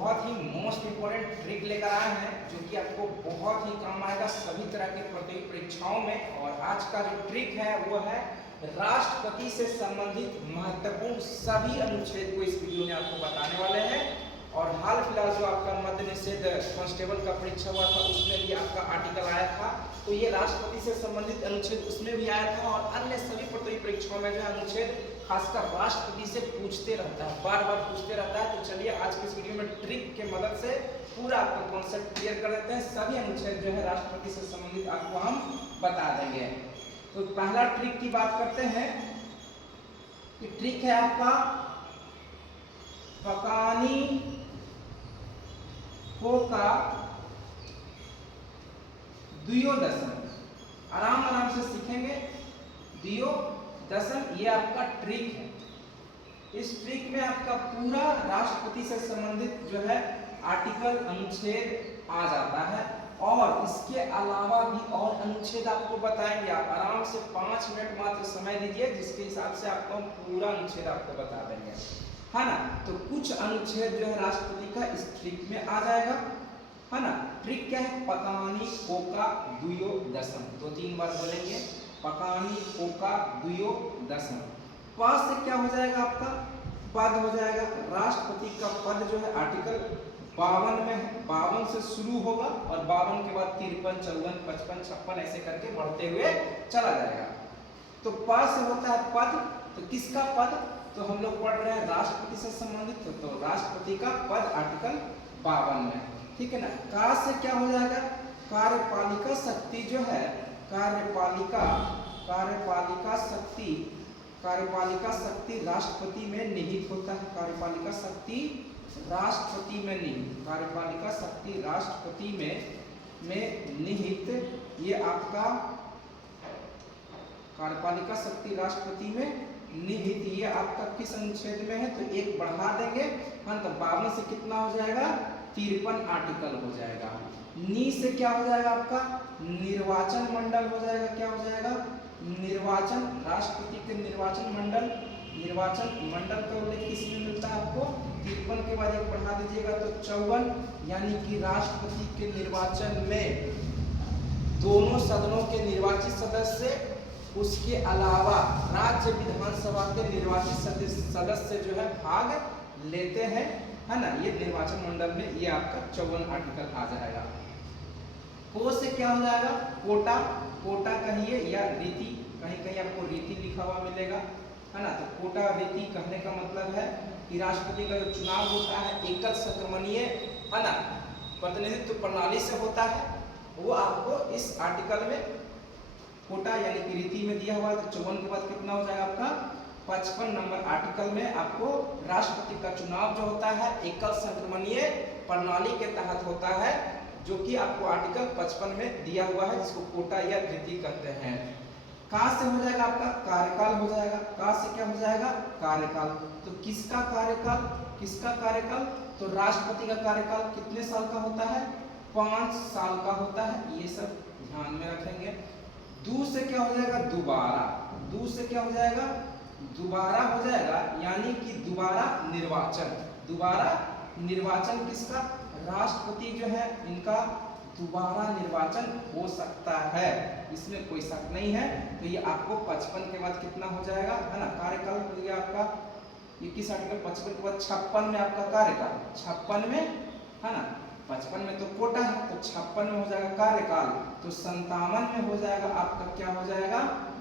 बहुत ही most important trick लेकर आए हैं जो कि आपको बहुत ही काम आएगा सभी तरह के प्रतियोगी परीक्षाओं में। और आज का जो ट्रिक है वो है राष्ट्रपति से संबंधित महत्वपूर्ण सभी अनुच्छेद को इस वीडियो में आपको बताने वाले हैं। और हाल फिलहाल जो आपका मद्य निषेध कांस्टेबल का परीक्षा हुआ था उसमें भी आपका आर्टिकल आया था, तो ये राष्ट्रपति से संबंधित अनुच्छेद उसमें भी आया था। और अन्य सभी प्रतियोगी परीक्षाओं में जो है अनुच्छेद खासकर राष्ट्रपति से पूछते रहता है, बार बार पूछते रहता है। तो चलिए आज की इस वीडियो में ट्रिक के मदद से पूरा आपका कॉन्सेप्ट क्लियर कर देते हैं। सभी अनुच्छेद जो है राष्ट्रपति से संबंधित आपको हम बता देंगे। तो पहला ट्रिक की बात करते हैं कि ट्रिक है आपका पकानी का द्वियोदशन। आराम आराम से सीखेंगे। द्वियोदशन ये आपका ट्रिक है। इस ट्रिक में आपका पूरा राष्ट्रपति से संबंधित जो है आर्टिकल अनुच्छेद आ जाता है और इसके अलावा भी और अनुच्छेद आपको बताएंगे। आप आराम से 5 मिनट मात्र समय दीजिए, जिसके हिसाब से आपको हम पूरा अनुच्छेद आपको बता देंगे, है ना। तो कुछ अनुच्छेद जो है राष्ट्रपति का इस ट्रिक में आ जाएगा, है ना। ट्रिक क्या है? पकानी का द्वियोदशन। 2-3 बार बोलेंगे, पकानी का द्वियोदशन। पद से क्या हो जाएगा? आपका पद हो जाएगा राष्ट्रपति का पद जो है आर्टिकल 52 में है। 52 से शुरू होगा और 52 के बाद 53, 54, 55, 56 ऐसे करके बढ़ते हुए चला जाएगा। तो पद से होता है पद। तो किसका पद? तो हम लोग पढ़ रहे हैं राष्ट्रपति से संबंधित, तो राष्ट्रपति का पद आर्टिकल 52 में, ठीक है ना। का से क्या हो जाएगा? कार्यपालिका शक्ति जो है, कार्यपालिका शक्ति राष्ट्रपति में निहित होता है। कार्यपालिका शक्ति राष्ट्रपति में निहित, कार्यपालिका शक्ति राष्ट्रपति में निहित, ये आपका कार्यपालिका शक्ति राष्ट्रपति में निहित, ये आपका किस अनुच्छेद में है? तो एक बढ़ा देंगे, हाँ। तो 52 से कितना हो जाएगा? 53 आर्टिकल हो जाएगा। नी से क्या हो जाएगा? आपका निर्वाचन मंडल हो जाएगा। क्या हो जाएगा? निर्वाचन, राष्ट्रपति के निर्वाचन मंडल। निर्वाचन मंडल का उल्लेख किसमें मिलता है आपको? 53 के बाद एक बढ़ा दीजिएगा तो 54, यानी कि राष्ट्रपति के निर्वाचन में दोनों सदनों के निर्वाचित सदस्य, उसके अलावा राज्य विधानसभा के निर्वाचित सदस्य जो है भाग लेते हैं, है ना। ये निर्वाचन मंडल में ये आपका 54 आर्टिकल आ जाएगा। को से क्या हो जाएगा? कोटा, कोटा कहिए या रीति, कहीं कहीं आपको रीति लिखा हुआ मिलेगा, है ना। तो कोटा रीति कहने का मतलब है कि राष्ट्रपति का जो चुनाव होता है एकल संक्रमणीय, है ना, प्रतिनिधित्व प्रणाली से होता है, वो आपको इस आर्टिकल में कोटा यानी कि रीति में दिया हुआ है। तो 54 के बाद कितना हो जाएगा आपका? 55 नंबर आर्टिकल में आपको राष्ट्रपति का चुनाव जो होता है एकल संक्रमणीय प्रणाली के तहत होता है, जो कि आपको आर्टिकल 55 में दिया हुआ है, जिसको कोटा या रीति कहते हैं। का से हो जाएगा आपका कार्यकाल हो जाएगा। का से क्या हो जाएगा? कार्यकाल। तो किसका कार्यकाल? किसका कार्यकाल? तो राष्ट्रपति का कार्यकाल कितने साल का होता है? 5 साल का होता है। ये सब ध्यान में रखेंगे। दू से क्या हो जाएगा? दोबारा। दू से क्या हो जाएगा? दोबारा हो जाएगा, यानी कि दोबारा निर्वाचन। दोबारा निर्वाचन किसका? राष्ट्रपति जो है इनका दोबारा निर्वाचन हो सकता है, इसमें कोई शक नहीं है। तो ये आपको 55 के बाद कितना हो जाएगा, है ना। कार्यकाल हो गया आपका, ये किस आर्टिकल? 55 के बाद 56 में आपका कार्यकाल, 56 में, है ना। 55 में तो कोटा है, तो 56 में हो जाएगा कार्यकाल। तो 57 में हो जाएगा आपका क्या हो जाएगा?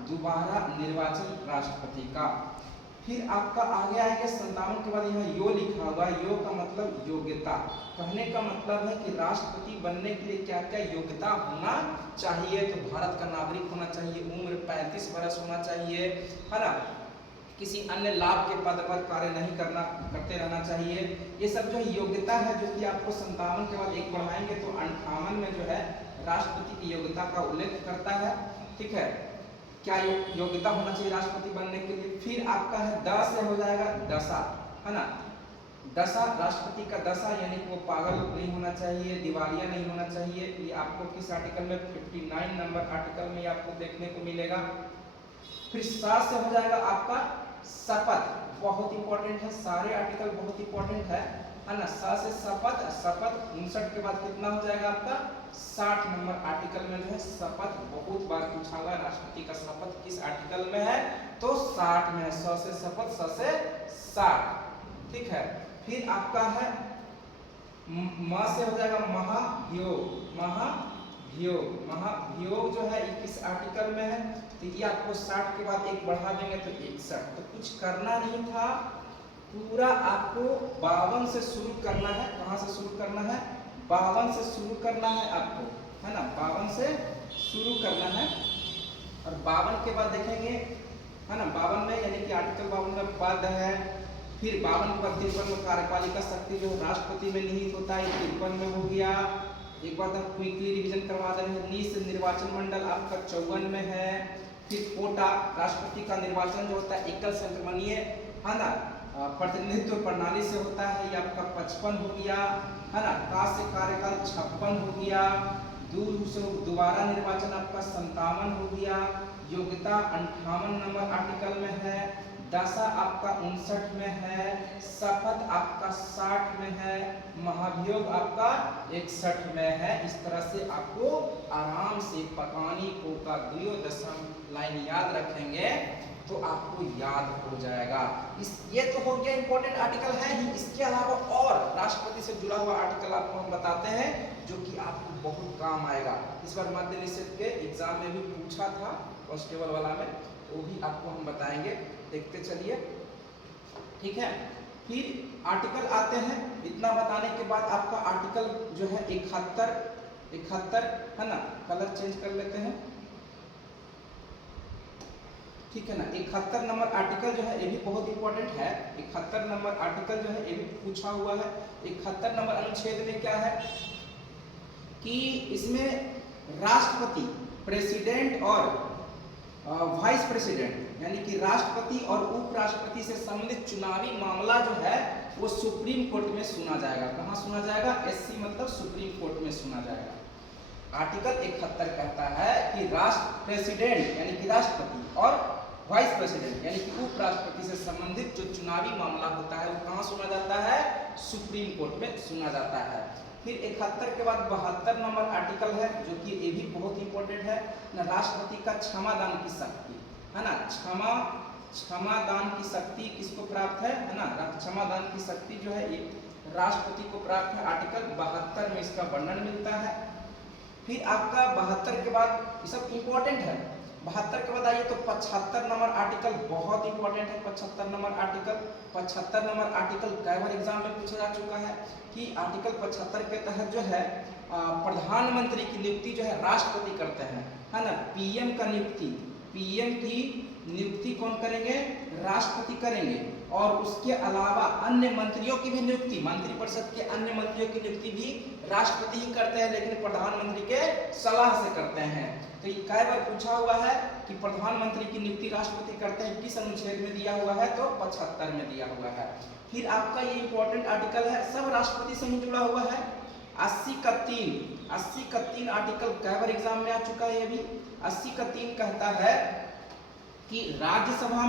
दोबारा निर्वाचन राष्ट्रपति का। फिर आपका आगे आएगा 57 के बाद यहाँ यो लिखा होगा। यो का मतलब योग्यता। कहने का मतलब है कि राष्ट्रपति बनने के लिए क्या क्या योग्यता होना चाहिए। तो भारत का नागरिक होना चाहिए, उम्र 35 वर्ष होना चाहिए, है ना। किसी अन्य लाभ के पद पर कार्य नहीं करते रहना चाहिए। ये सब जो योग्यता है, जो कि आपको 57 के बाद एक बढ़ाएंगे तो 58 में जो है राष्ट्रपति की योग्यता का उल्लेख करता है, ठीक है। क्या योग्यता होना चाहिए राष्ट्रपति बनने के लिए। फिर आपका है 10 से हो जाएगा दशा, है ना। दशा, राष्ट्रपति का दशा, यानी कि वो पागल नहीं होना चाहिए, दिवालिया नहीं होना चाहिए। ये आपको किस आर्टिकल में? 59 नंबर आर्टिकल में आपको देखने को मिलेगा। फिर 7 से हो जाएगा आपका शपथ। बहुत इंपॉर्टेंट है, सारे आर्टिकल बहुत इंपॉर्टेंट है। है ना। स से शपथ, शपथ 59 के बाद कितना हो जाएगा आपका 60 नंबर आर्टिकल में जो है शपथ। बहुत बार पूछा हुआ है राष्ट्रपति का शपथ किस आर्टिकल में है, तो 60 में है। स से शपथ, स से 60, ठीक है। फिर आपका है म से हो जाएगा महाभियोग, महाभियोग, महाभियोग जो है 21 आर्टिकल में है। तो ये आपको 60 के बाद एक बढ़ा देंगे तो 61। तो कुछ करना नहीं था, पूरा आपको 52 से शुरू करना है। कहाँ से शुरू करना है, 52 से शुरू करना है आपको, है ना। 52 से शुरू करना है और 52 के बाद देखेंगे, है ना। 52 में यानी कि आर्टिकल 52 का पद है। फिर 52 के बाद 53 में कार्यपालिका शक्ति जो राष्ट्रपति में निहित होता है, 53 में हो गया। एक बार हम क्विकली रिवीजन करवा दे रहे हैं। नी से निर्वाचन मंडल आपका 54 में है। फिर कोटा, राष्ट्रपति का निर्वाचन जो होता है एकल संक्रमणीय, है ना, प्रतिनिधित्व प्रणाली से होता है, ये आपका 55 हो गया, है ना। का से कार्यकाल 56 हो गया। दूर से दोबारा निर्वाचन आपका 57 हो गया। योग्यता 58 नंबर आर्टिकल में है। दशा आपका 59 में है। शपथ आपका 60 में है। महाभियोग आपका 61 में है। इस तरह से आपको आराम से पकानी को का द्वयोदशम लाइन याद रखेंगे तो आपको याद हो जाएगा। ये तो हो गया इंपॉर्टेंट आर्टिकल है ही। इसके अलावा और राष्ट्रपति से जुड़ा हुआ आर्टिकल आपको हम बताते हैं जो कि आपको बहुत काम आएगा। इस बार मध्य निषेध के एग्जाम में भी पूछा था कांस्टेबल वाला में, वो भी आपको हम बताएंगे, देखते चलिए, ठीक है। फिर आर्टिकल आते हैं। इतना बताने के बाद आपका आर्टिकल जो है 71 है ना। कलर चेंज कर लेते हैं, ठीक है ना। 71 नंबर आर्टिकल जो है ये भी बहुत इंपॉर्टेंट है। 71 नंबर आर्टिकल जो है ये भी पूछा हुआ है। 71 नंबर अनुच्छेद में क्या है कि इसमें राष्ट्रपति, प्रेसिडेंट और वाइस प्रेसिडेंट यानी कि राष्ट्रपति और उपराष्ट्रपति से संबंधित चुनावी मामला जो है वो सुप्रीम कोर्ट में सुना जाएगा। कहाँ सुना जाएगा, एससी मतलब सुप्रीम कोर्ट में सुना जाएगा। आर्टिकल 71 कहता है कि प्रेसिडेंट यानी कि राष्ट्रपति और वाइस प्रेसिडेंट यानी कि उपराष्ट्रपति से संबंधित जो चुनावी मामला होता है वो कहाँ सुना जाता है, सुप्रीम कोर्ट में सुना जाता है। फिर 71 के बाद 72 नंबर आर्टिकल है जो कि ये भी बहुत इंपॉर्टेंट है ना। राष्ट्रपति का क्षमादान की शक्ति, है ना। क्षमादान की शक्ति किसको प्राप्त है ना। क्षमादान की शक्ति जो है ये राष्ट्रपति को प्राप्त है। आर्टिकल 72 में इसका वर्णन मिलता है। फिर आपका 72 के बाद ये सब इंपॉर्टेंट है। 72 के बाद आइए तो 75 नंबर आर्टिकल बहुत इंपॉर्टेंट है। 75 नंबर आर्टिकल कई बार एग्जाम में पूछा जा चुका है कि आर्टिकल 75 के तहत जो है प्रधानमंत्री की नियुक्ति जो है राष्ट्रपति करते हैं, है ना। पीएम की नियुक्ति कौन करेंगे, राष्ट्रपति करेंगे। और उसके अलावा अन्य मंत्रियों की भी नियुक्ति, मंत्रिपरिषद के अन्य मंत्रियों की नियुक्ति भी राष्ट्रपति ही करते हैं, लेकिन प्रधानमंत्री के सलाह से करते हैं। तो ये कई बार पूछा हुआ है कि प्रधानमंत्री की नियुक्ति राष्ट्रपति करते हैं, किस अनुच्छेद में दिया हुआ है, तो 75 में दिया हुआ है। फिर आपका ये इंपॉर्टेंट आर्टिकल है, सब राष्ट्रपति से ही जुड़ा हुआ है। 80 का 3 आर्टिकल कई बार एग्जाम में आ चुका है। ये भी 80 का 3 कहता है कि राज्यसभा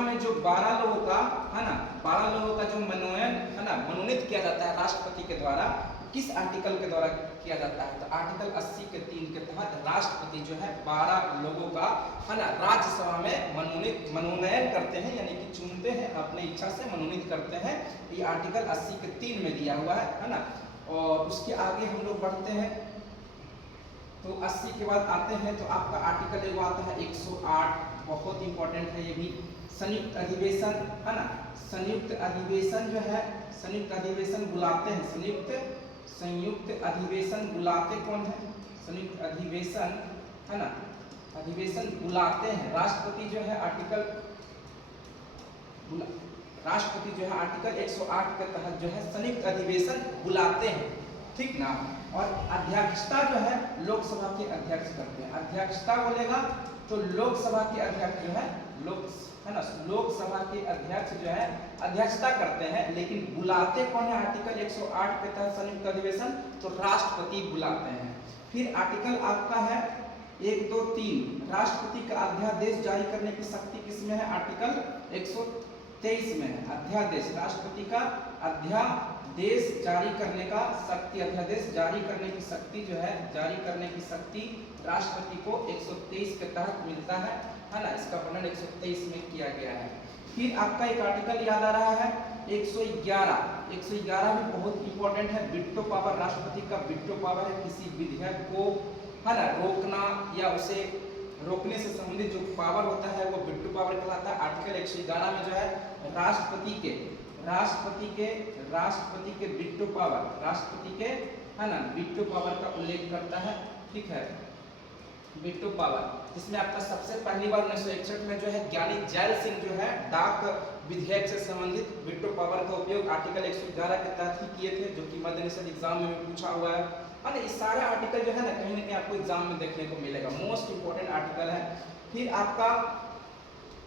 में जो 12 लोगों का, है ना, 12 लोगों का जो मनोनीत किया जाता है राष्ट्रपति के द्वारा, किस आर्टिकल के द्वारा किया जाता है, तो आर्टिकल 80 के 3 के तहत राष्ट्रपति जो है 12 लोगों का, है ना, राज्यसभा में मनोनयन करते हैं, यानी कि चुनते हैं, अपनी इच्छा से मनोनीत करते हैं। ये आर्टिकल 80 के 3 में दिया हुआ है ना। और उसके आगे हम लोग बढ़ते हैं तो 80 के बाद आते हैं तो आपका आर्टिकल एगो आता है 108, बहुत इंपॉर्टेंट है ये भी। संयुक्त अधिवेशन, है ना। संयुक्त अधिवेशन जो है, संयुक्त अधिवेशन बुलाते हैं, संयुक्त अधिवेशन बुलाते कौन है, संयुक्त अधिवेशन, है ना, अधिवेशन बुलाते हैं राष्ट्रपति जो है। राष्ट्रपति जो है आर्टिकल 108 के तहत जो है संयुक्त अधिवेशन बुलाते हैं, ठीक ना। और अध्यक्षता जो है लोकसभा के अध्यक्ष करते हैं। अध्यक्षता बोलेगा तो लोकसभा के अध्यक्ष जो है लोकसभा के अध्यक्ष जो है अध्यक्षता करते हैं, लेकिन बुलाते कौन है, आर्टिकल 108 के तहत संयुक्त अधिवेशन तो राष्ट्रपति बुलाते हैं। फिर आर्टिकल आपका है 1, 2, 3, राष्ट्रपति का अध्यादेश जारी करने की शक्ति किसमें है, आर्टिकल 123 में है। अध्यादेश, राष्ट्रपति का अध्यादेश जारी करने का शक्ति, अध्यादेश जारी करने की शक्ति जो है, जारी करने की शक्ति राष्ट्रपति को 123 के तहत मिलता है ना। इसका वर्णन 123 में किया गया है। फिर आपका एक आर्टिकल याद आ रहा है 111। 111 भी बहुत इंपॉर्टेंट है। वीटो पावर, राष्ट्रपति का वीटो पावर है किसी विधेयक को है ना रोकना या उसे रोकने से संबंधित जो पावर होता है वो वीटो पावर कहलाता है। आर्टिकल 111 में जो है राष्ट्रपति के वीटो पावर, राष्ट्रपति के है ना वीटो पावर का उल्लेख करता है। ठीक है, वीटो पावर, जिसमें आपका सबसे पहली बार 1961 में जो है ज्ञानी जैल सिंह जो है डाक विधेयक से संबंधित वीटो पावर का उपयोग आर्टिकल 111 के तहत ही किए थे, जो कि मध्य निषेध एग्जाम में भी पूछा हुआ है। और इस सारे आर्टिकल जो है ना कहीं ना कहीं आपको एग्जाम में देखने को मिलेगा, मोस्ट इंपोर्टेंट आर्टिकल है। फिर आपका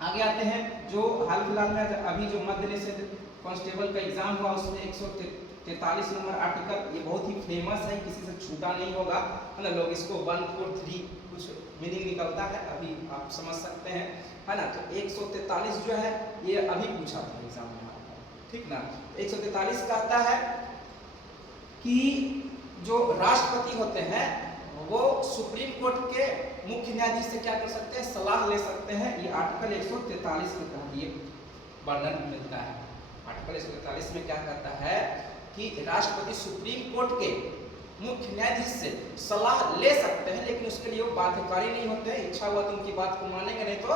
आगे आते हैं जो हाल फिलहाल में अभी जो मध्य निषेध कांस्टेबल का एग्जाम हुआ उसमें 143 नंबर आर्टिकल, ये बहुत ही फेमस है, किसी से छूटा नहीं होगा है ना। लोग इसको 1 4 3 कुछ मीनिंग निकलता है, अभी आप समझ सकते हैं है ना। तो 143 जो है ये अभी पूछा था एग्जाम में आपका, ठीक ना। 143 कहता है कि जो राष्ट्रपति होते हैं वो सुप्रीम कोर्ट के मुख्य न्यायाधीश से क्या कर सकते हैं, सलाह ले सकते हैं। ये आर्टिकल 143 के तहत ये वर्णन मिलता है। आर्टिकल 143 में क्या कहता है कि राष्ट्रपति सुप्रीम कोर्ट के मुख्य न्यायाधीश से सलाह ले सकते हैं, लेकिन उसके लिए वो बाध्यकारी नहीं होते हैं। इच्छा हुआ तो उनकी बात को मानेंगे, नहीं तो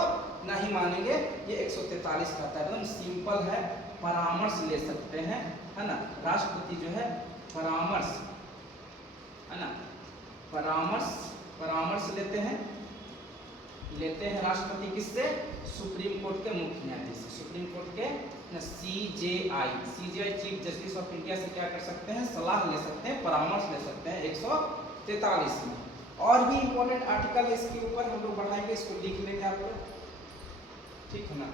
नहीं मानेंगे। ये 143 कहता है, एकदम सिंपल है, परामर्श ले सकते हैं है ना। राष्ट्रपति जो है परामर्श है ना, परामर्श लेते हैं राष्ट्रपति किससे, सुप्रीम कोर्ट के मुख्य न्यायाधीश से। सुप्रीम कोर्ट के CJI chief justice of India से क्या कर सकते हैं, सलाह ले सकते हैं, परामर्श ले सकते हैं 143 में। और भी इंपॉर्टेंट आर्टिकल है इसके ऊपर, हम लोग बढ़ाएंगे, इसको लिख लेंगे आप लोग, ठीक है ना।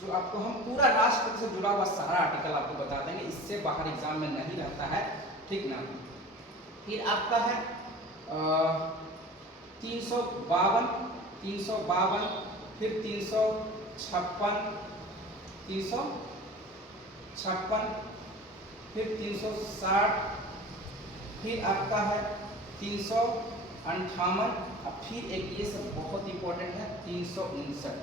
जो आपको हम पूरा राष्ट्रपति से जुड़ा हुआ सारा आर्टिकल आपको बता देंगे, इससे बाहर एग्जाम में नहीं रहता है, ठीक ना। फिर आपका है 352, फिर 356, फिर 360, फिर आपका है 358, और फिर एक ये सब बहुत इंपॉर्टेंट है 359।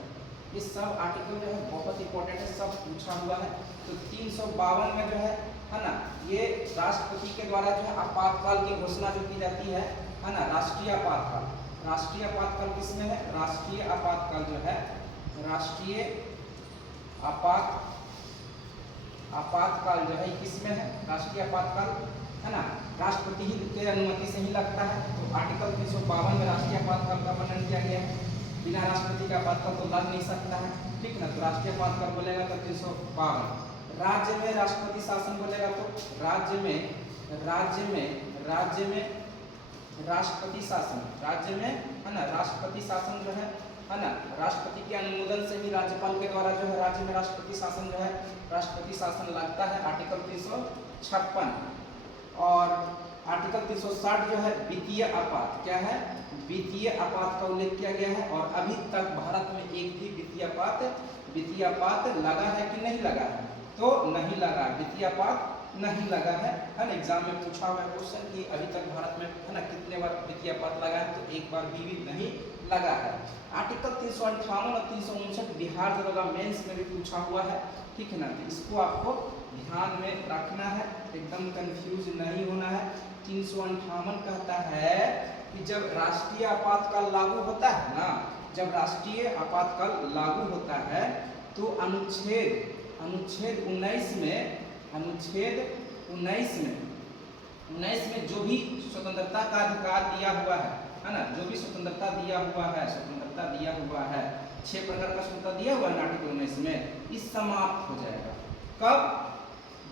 ये सब आर्टिकल जो है बहुत इंपॉर्टेंट है, सब पूछा हुआ है। तो 352 में जो है ना, ये राष्ट्रपति के द्वारा जो है आपातकाल की घोषणा जो की जाती है ना, राष्ट्रीय आपातकाल। राष्ट्रीय आपातकाल किसमें है, राष्ट्रीय आपातकाल जो है, राष्ट्रीय आपातकाल जो है किसमें है, राष्ट्रीय आपातकाल है ना, राष्ट्रपति ही के अनुमति से ही लगता है। तो आर्टिकल 352 में राष्ट्रीय आपातकाल का वर्णन किया गया है। बिना राष्ट्रपति का आपातकाल तो लग नहीं सकता है, ठीक ना। तो राष्ट्रीय आपातकाल बोलेगा तो 352। राज्य में राष्ट्रपति शासन बोलेगा तो राज्य में राष्ट्रपति शासन, राज्य में है ना राष्ट्रपति शासन जो है ना, राष्ट्रपति के अनुमोदन से ही राज्यपाल के द्वारा जो है राज्य में राष्ट्रपति शासन जो है, राष्ट्रपति शासन लगता है। आर्टिकल 356 और आर्टिकल 360 जो है वित्तीय आपात, क्या है, वित्तीय आपात का उल्लेख किया गया है। और अभी तक भारत में एक भी वित्तीय आपात लगा है कि नहीं लगा है, तो नहीं लगा, वित्तीय आपात नहीं लगा है ना। एग्जाम में पूछा हुआ है क्वेश्चन कि अभी तक भारत में है ना कितने बार वित्तीय आपात लगा है, तो एक बार भी नहीं लगा है। आर्टिकल 358 और 359 बिहार दरोगा मेंस में भी पूछा हुआ है, ठीक है ना। तो इसको आपको ध्यान में रखना है, एकदम कंफ्यूज नहीं होना है। 358 कहता है कि जब राष्ट्रीय आपातकाल लागू होता है ना, जब राष्ट्रीय आपातकाल लागू होता है तो अनुच्छेद 19 में जो भी स्वतंत्रता का अधिकार दिया हुआ है ना, जो भी स्वतंत्रता दिया हुआ है 6 प्रकार का स्वतंत्रता दिया हुआ है आर्टिकल 19 में, इस समाप्त हो जाएगा। कब,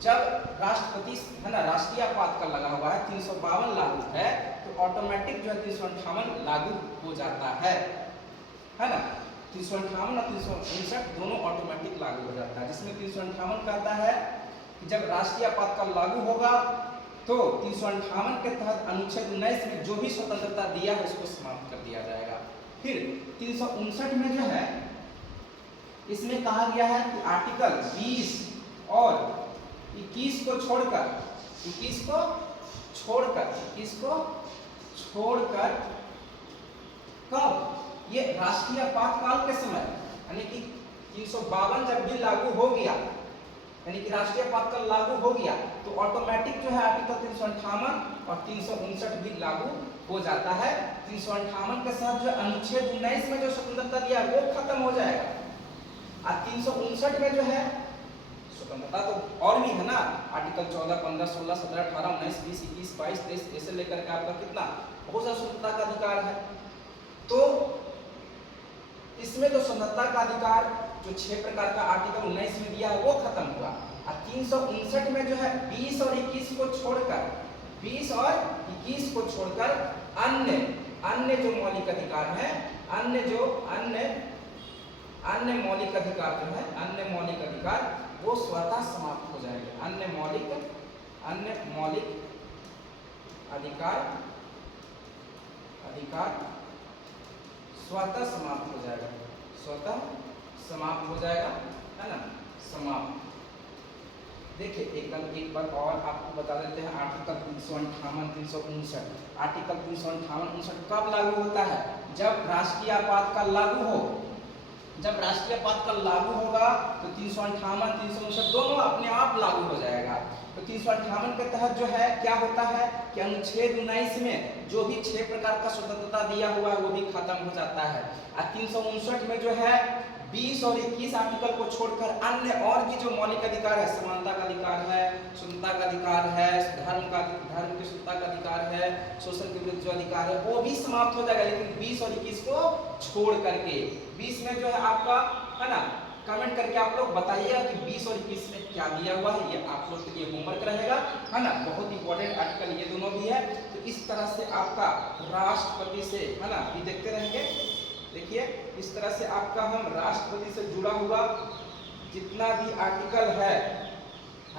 जब राष्ट्रपति है ना राष्ट्रीय आपातकाल लगा हुआ है, 352 लागू है, तो ऑटोमेटिक जो है 358 लागू हो जाता है ना। 358 और 359 दोनों ऑटोमेटिक लागू हो जाता है, जिसमें 358 कहता है कि जब राष्ट्रीय आपातकाल लागू होगा तो 358 के तहत अनुच्छेद 19 में जो भी स्वतंत्रता दिया है उसको समाप्त कर दिया जाएगा। फिर 359 में जो है इसमें कहा गया है कि आर्टिकल 20 और 21 को छोड़कर 21 को छोड़कर कब ये राष्ट्रीय आपातकाल के समय यानी कि 352 जब भी लागू हो गया यानी कि राष्ट्रीय आपातकाल लागू हो गया तो ऑटोमेटिक जो है आर्टिकल 358 और 359 भी लागू हो जाता है। 358 के साथ जो अनुच्छेद 19 में जो स्वतंत्रता दिया है वो खत्म हो जाएगा और 359 में जो है स्वतंत्रता तो और भी है ना, आर्टिकल 14, 15, 16, 17, 18, 19, 20, 21, 22, 23 ऐसे लेकर के आपका कितना बहुत सारा स्वतंत्रता का अधिकार है। तो इसमें जो स्वतंत्रता का अधिकार जो 6 प्रकार का आर्टिकल 19 में दिया है वो खत्म हुआ और 359 में जो है 20 और 21 को छोड़कर अन्य जो मौलिक अधिकार है अन्य मौलिक अधिकार जो है अन्य मौलिक अधिकार वो स्वतः समाप्त हो जाएंगे। अन्य मौलिक अधिकार स्वतः समाप्त हो जाएगा है ना, समाप्त। देखिए एक बार और आपको बता देते हैं आर्टिकल 358, 359। आर्टिकल 358, 359 कब लागू होता है? जब राष्ट्रीय आपातकाल लागू हो। जब राष्ट्रीय आपातकाल लागू होगा तो 358, 359 दोनों अपने आप लागू हो जाएगा। तो 358 के तहत जो है क्या होता है कि अनुच्छेद 19 में जो भी 6 प्रकार का स्वतंत्रता दिया हुआ है वो भी खत्म हो जाता है और 359 में जो है 20 और 21 आर्टिकल को छोड़कर अन्य और भी जो मौलिक अधिकार है, समानता का अधिकार है, स्वतंत्रता का अधिकार है, धर्म की स्वतंत्रता का अधिकार है, शोषण के विरुद्ध जो अधिकार है वो भी समाप्त हो जाएगा। लेकिन 20 और 21 को छोड़ करके 20 में जो है आपका है ना, कमेंट करके आप लोग बताइएगा कि 20 और 21 में क्या दिया हुआ है, ये आप लोग के लिए होमवर्क रहेगा है ना। बहुत इंपॉर्टेंट आर्टिकल ये दोनों भी है। तो इस तरह से आपका राष्ट्रपति से है ना, ये देखते रहेंगे। देखिए इस तरह से आपका हम राष्ट्रपति से जुड़ा हुआ जितना भी आर्टिकल है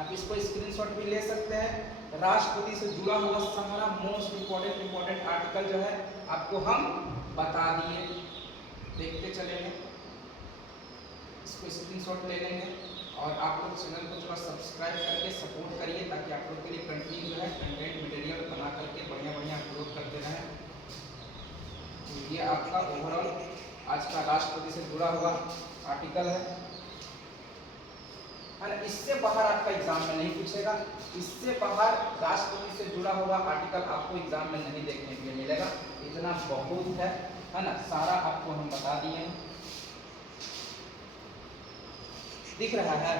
आप इसको स्क्रीनशॉट भी ले सकते हैं। राष्ट्रपति से जुड़ा हुआ सारा मोस्ट इंपॉर्टेंट आर्टिकल जो है आपको हम बता दिए, देखते चलेंगे, इसको स्क्रीनशॉट ले लेंगे और आप लोग चैनल को थोड़ा सब्सक्राइब करके सपोर्ट करिए ताकि आप लोग के लिए कंटिन्यू जो है कंटेंट मटेरियल बना करके बढ़िया अपलोड करते रहें। तो ये आपका ओवरऑल आज का राष्ट्रपति से जुड़ा हुआ आर्टिकल है ना। इससे बाहर आपका एग्जाम में नहीं पूछेगा, इससे बाहर राष्ट्रपति से जुड़ा हुआ आर्टिकल आपको एग्जाम में नहीं देखने के लिए मिलेगा। इतना बहुत है ना, सारा आपको हम बता दिए हैं। दिख रहा है।